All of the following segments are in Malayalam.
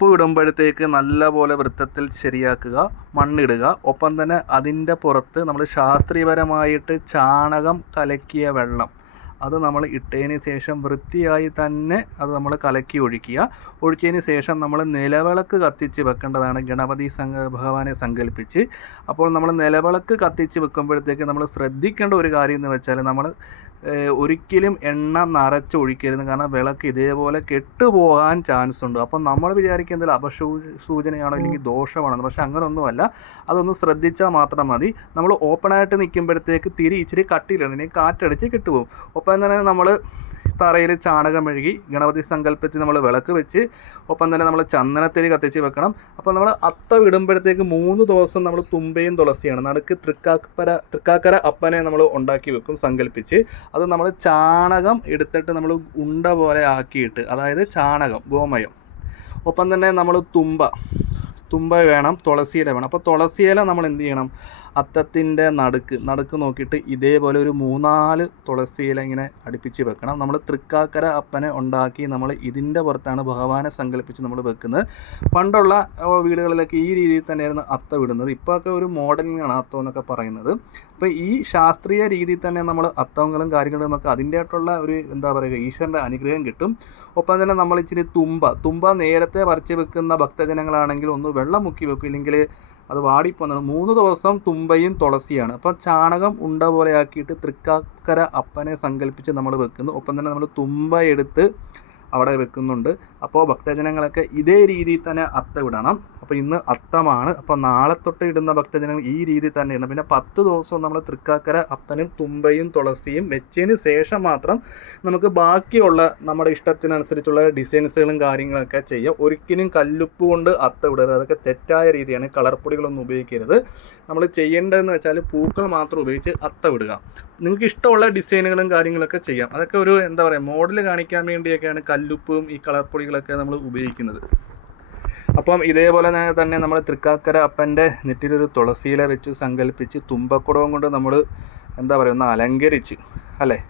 വളപ്പ് ഇടുമ്പോഴത്തേക്ക് നല്ലപോലെ വൃത്തത്തിൽ ശരിയാക്കുക മണ്ണിടുക. ഒപ്പം തന്നെ അതിന്റെ പുറത്ത് നമ്മൾ ശാസ്ത്രീയപരമായിട്ട് ചാണകം കലക്കിയ വെള്ളം. അത് നമ്മൾ ഇട്ടതിന് ശേഷം വൃത്തിയായി തന്നെ അത് നമ്മൾ കലക്കി ഒഴിക്കുക. ഒഴിച്ചതിന് ശേഷം നമ്മൾ നിലവിളക്ക് കത്തിച്ച് വെക്കേണ്ടതാണ്. ഗണപതി സംഘ ഭഗവാനെ സങ്കല്പിച്ച്. അപ്പോൾ നമ്മൾ നിലവിളക്ക് കത്തിച്ച് വെക്കുമ്പോഴത്തേക്ക് നമ്മൾ ശ്രദ്ധിക്കേണ്ട ഒരു കാര്യം എന്ന് വെച്ചാൽ നമ്മൾ ഒരിക്കലും എണ്ണ നിറച്ചൊഴിക്കരുത് കാരണം വിളക്ക് ഇതേപോലെ കെട്ടുപോകാൻ ചാൻസ് ഉണ്ട്. അപ്പം നമ്മൾ വിചാരിക്കുക എന്തെങ്കിലും അപശൂ സൂചനയാണോ അല്ലെങ്കിൽ ദോഷമാണോ? പക്ഷെ അങ്ങനൊന്നുമല്ല. അതൊന്ന് ശ്രദ്ധിച്ചാൽ മാത്രം മതി. നമ്മൾ ഓപ്പണായിട്ട് നിൽക്കുമ്പോഴത്തേക്ക് തിരി ഇച്ചിരി കട്ടിയിലാണ് ഇനി കാറ്റടിച്ച് കെട്ടുപോകും. ഒപ്പം തന്നെ നമ്മൾ തറയിൽ ചാണകം മെഴുകി ഗണപതി സങ്കല്പിച്ച് നമ്മൾ വിളക്ക് വെച്ച് ഒപ്പം തന്നെ നമ്മൾ ചന്ദനത്തിരി കത്തിച്ച് വെക്കണം. അപ്പോൾ നമ്മൾ അത്ത വിടുമ്പോഴത്തേക്ക് മൂന്ന് ദിവസം നമ്മൾ തുമ്പയും തുളസിയാണ്. നടുക്ക് തൃക്കാക്കര തൃക്കാക്കര അപ്പനെ നമ്മൾ ഉണ്ടാക്കി വെക്കും സങ്കല്പിച്ച്. അത് നമ്മൾ ചാണകം എടുത്തിട്ട് നമ്മൾ ഉണ്ട പോലെ ആക്കിയിട്ട് അതായത് ചാണകം ഗോമയം. ഒപ്പം തന്നെ നമ്മൾ തുമ്പ. തുമ്പ വേണം തുളസിയില വേണം. അപ്പോൾ തുളസിയില നമ്മൾ എന്ത് ചെയ്യണം? അത്തത്തിന്റെ നടുക്ക് നടുക്ക് നോക്കിയിട്ട് ഇതേപോലെ ഒരു മൂന്നാൽ തുളസിയില ഇങ്ങനെ അടുപ്പിച്ച് വെക്കണം. നമ്മൾ തൃക്കാക്കര അപ്പനെ ഉണ്ടാക്കി നമ്മൾ ഇതിന്റെ പുറത്താണ് ഭഗവാനെ സങ്കല്പിച്ച് നമ്മൾ വെക്കുന്നത്. പണ്ടുള്ള വീടുകളിലൊക്കെ ഈ രീതിയിൽ തന്നെയായിരുന്നു അത്ത വിടുന്നത്. ഇപ്പോൾ ഒക്കെ ഒരു മോഡലിങ്ങാണ് അത്തം എന്നൊക്കെ പറയുന്നത്. അപ്പോൾ ഈ ശാസ്ത്രീയ രീതിയിൽ തന്നെ നമ്മൾ അത്തങ്ങളും കാര്യങ്ങളും ഒക്കെ അതിന്റെ ആയിട്ടുള്ള ഒരു എന്താ പറയുക ഈശ്വരന്റെ അനുഗ്രഹം കിട്ടും. ഒപ്പം തന്നെ നമ്മൾ ഇച്ചിരി തുമ്പ തുമ്പ നേരത്തെ വരച്ച് വെക്കുന്ന ഭക്തജനങ്ങളാണെങ്കിൽ ഒന്ന് വെള്ളം മുക്കി വെക്കും ഇല്ലെങ്കിൽ അത് വാടിപ്പോന്നാണ് മൂന്ന് ദിവസം തുമ്പയും തുളസിയാണ്. അപ്പം ചാണകം ഉണ്ട പോലെയാക്കിയിട്ട് തൃക്കാക്കര അപ്പനെ സങ്കല്പിച്ച് നമ്മൾ വെക്കുന്നു. ഒപ്പം തന്നെ നമ്മൾ തുമ്പ എടുത്ത് അവിടെ വെക്കുന്നുണ്ട്. അപ്പോൾ ഭക്തജനങ്ങളൊക്കെ ഇതേ രീതിയിൽ തന്നെ അത്ത വിടണം. അപ്പോൾ ഇന്ന് അത്തമാണ്. അപ്പോൾ നാളെ തൊട്ട് ഇടുന്ന ഭക്തജനങ്ങൾ ഈ രീതിയിൽ തന്നെ ഇടണം പിന്നെ പത്ത് ദിവസവും നമ്മൾ തൃക്കാക്കര അപ്പനും തുമ്പയും തുളസിയും വെച്ചതിന് ശേഷം മാത്രം നമുക്ക് ബാക്കിയുള്ള നമ്മുടെ ഇഷ്ടത്തിനനുസരിച്ചുള്ള ഡിസൈൻസുകളും കാര്യങ്ങളൊക്കെ ചെയ്യാം. ഒരിക്കലും കല്ലുപ്പ് കൊണ്ട് അത്ത വിടരുത്. അതൊക്കെ തെറ്റായ രീതിയാണ്. കളർപ്പൊടികളൊന്നും ഉപയോഗിക്കരുത്. നമ്മൾ ചെയ്യേണ്ടതെന്ന് വെച്ചാൽ പൂക്കൾ മാത്രം ഉപയോഗിച്ച് അത്ത വിടുക. നിങ്ങൾക്ക് ഇഷ്ടമുള്ള ഡിസൈനുകളും കാര്യങ്ങളൊക്കെ ചെയ്യാം. അതൊക്കെ ഒരു എന്താ പറയുക മോഡൽ കാണിക്കാൻ വേണ്ടിയൊക്കെയാണ് കല്ലുപ്പും ഈ കളർ പൊടികളൊക്കെ നമ്മൾ ഉപയോഗിക്കുന്നത്. അപ്പം ഇതേപോലെ തന്നെ- നമ്മൾ തൃക്കാക്കര അപ്പന്റെ നെറ്റിലൊരു തുളസിയില വെച്ച് സങ്കല്പിച്ച് തുമ്പക്കുടവും കൊണ്ട് നമ്മൾ എന്താ പറയുക ഒന്ന് അലങ്കരിച്ച് അല്ലേ?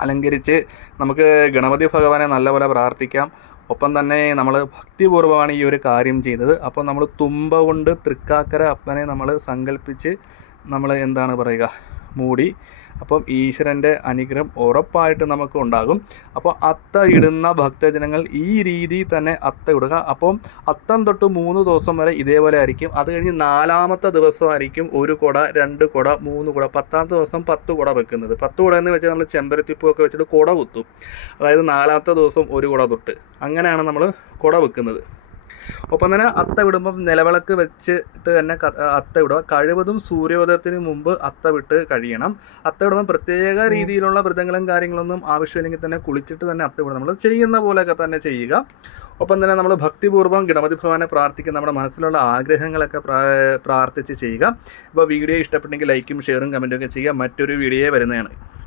അലങ്കരിച്ച് നമുക്ക് ഗണപതി ഭഗവാനെ നല്ലപോലെ പ്രാർത്ഥിക്കാം. ഒപ്പം തന്നെ നമ്മൾ ഭക്തിപൂർവമാണ് ഈ ഒരു കാര്യം ചെയ്തത്. അപ്പോൾ നമ്മൾ തുമ്പ കൊണ്ട് തൃക്കാക്കര അപ്പനെ നമ്മൾ സങ്കല്പിച്ച് നമ്മൾ എന്താണ് പറയുക മൂടി. അപ്പം ഈശ്വരന്റെ അനുഗ്രഹം ഉറപ്പായിട്ട് നമുക്ക് ഉണ്ടാകും. അപ്പോൾ അത്ത ഇടുന്ന ഭക്തജനങ്ങൾ ഈ രീതിയിൽ തന്നെ അത്ത ഇടുക. അപ്പം അത്തം തൊട്ട് മൂന്ന് ദിവസം വരെ ഇതേപോലെ ആയിരിക്കും. അത് കഴിഞ്ഞ് നാലാമത്തെ ദിവസമായിരിക്കും ഒരു കുട രണ്ട് കുട മൂന്ന് കുട. പത്താമത്തെ ദിവസം പത്ത് കുട വെക്കുന്നത്. പത്ത് കുട എന്ന് വെച്ചാൽ നമ്മൾ ചെമ്പരത്തിപ്പൂവൊക്കെ വെച്ചിട്ട് കുട കുത്തും. അതായത് നാലാമത്തെ ദിവസം ഒരു കുട തൊട്ട്. അങ്ങനെയാണ് നമ്മൾ കുട വെക്കുന്നത്. ഒപ്പം തന്നെ അത്ത വിടുമ്പം നിലവിളക്ക് വെച്ചിട്ട് തന്നെ അത്ത വിടുക കഴിവതും സൂര്യോദയത്തിന് മുമ്പ് അത്ത വിട്ട് കഴിയണം. അത്ത വിടുമ്പോൾ പ്രത്യേക രീതിയിലുള്ള വ്രതങ്ങളും കാര്യങ്ങളൊന്നും ആവശ്യമില്ലെങ്കിൽ തന്നെ കുളിച്ചിട്ട് തന്നെ അത്ത വിടും നമ്മൾ ചെയ്യുന്ന പോലെയൊക്കെ തന്നെ ചെയ്യുക. ഒപ്പം തന്നെ നമ്മൾ ഭക്തിപൂർവം ഗണപതി ഭവാനെ പ്രാർത്ഥിക്കുക നമ്മുടെ മനസ്സിലുള്ള ആഗ്രഹങ്ങളൊക്കെ പ്രാ- പ്രാർത്ഥിച്ച് ചെയ്യുക. അപ്പോൾ വീഡിയോ ഇഷ്ടപ്പെട്ടെങ്കിൽ ലൈക്കും ഷെയറും കമന്റും ഒക്കെ ചെയ്യുക. മറ്റൊരു വീഡിയോ വരുന്നതാണ്.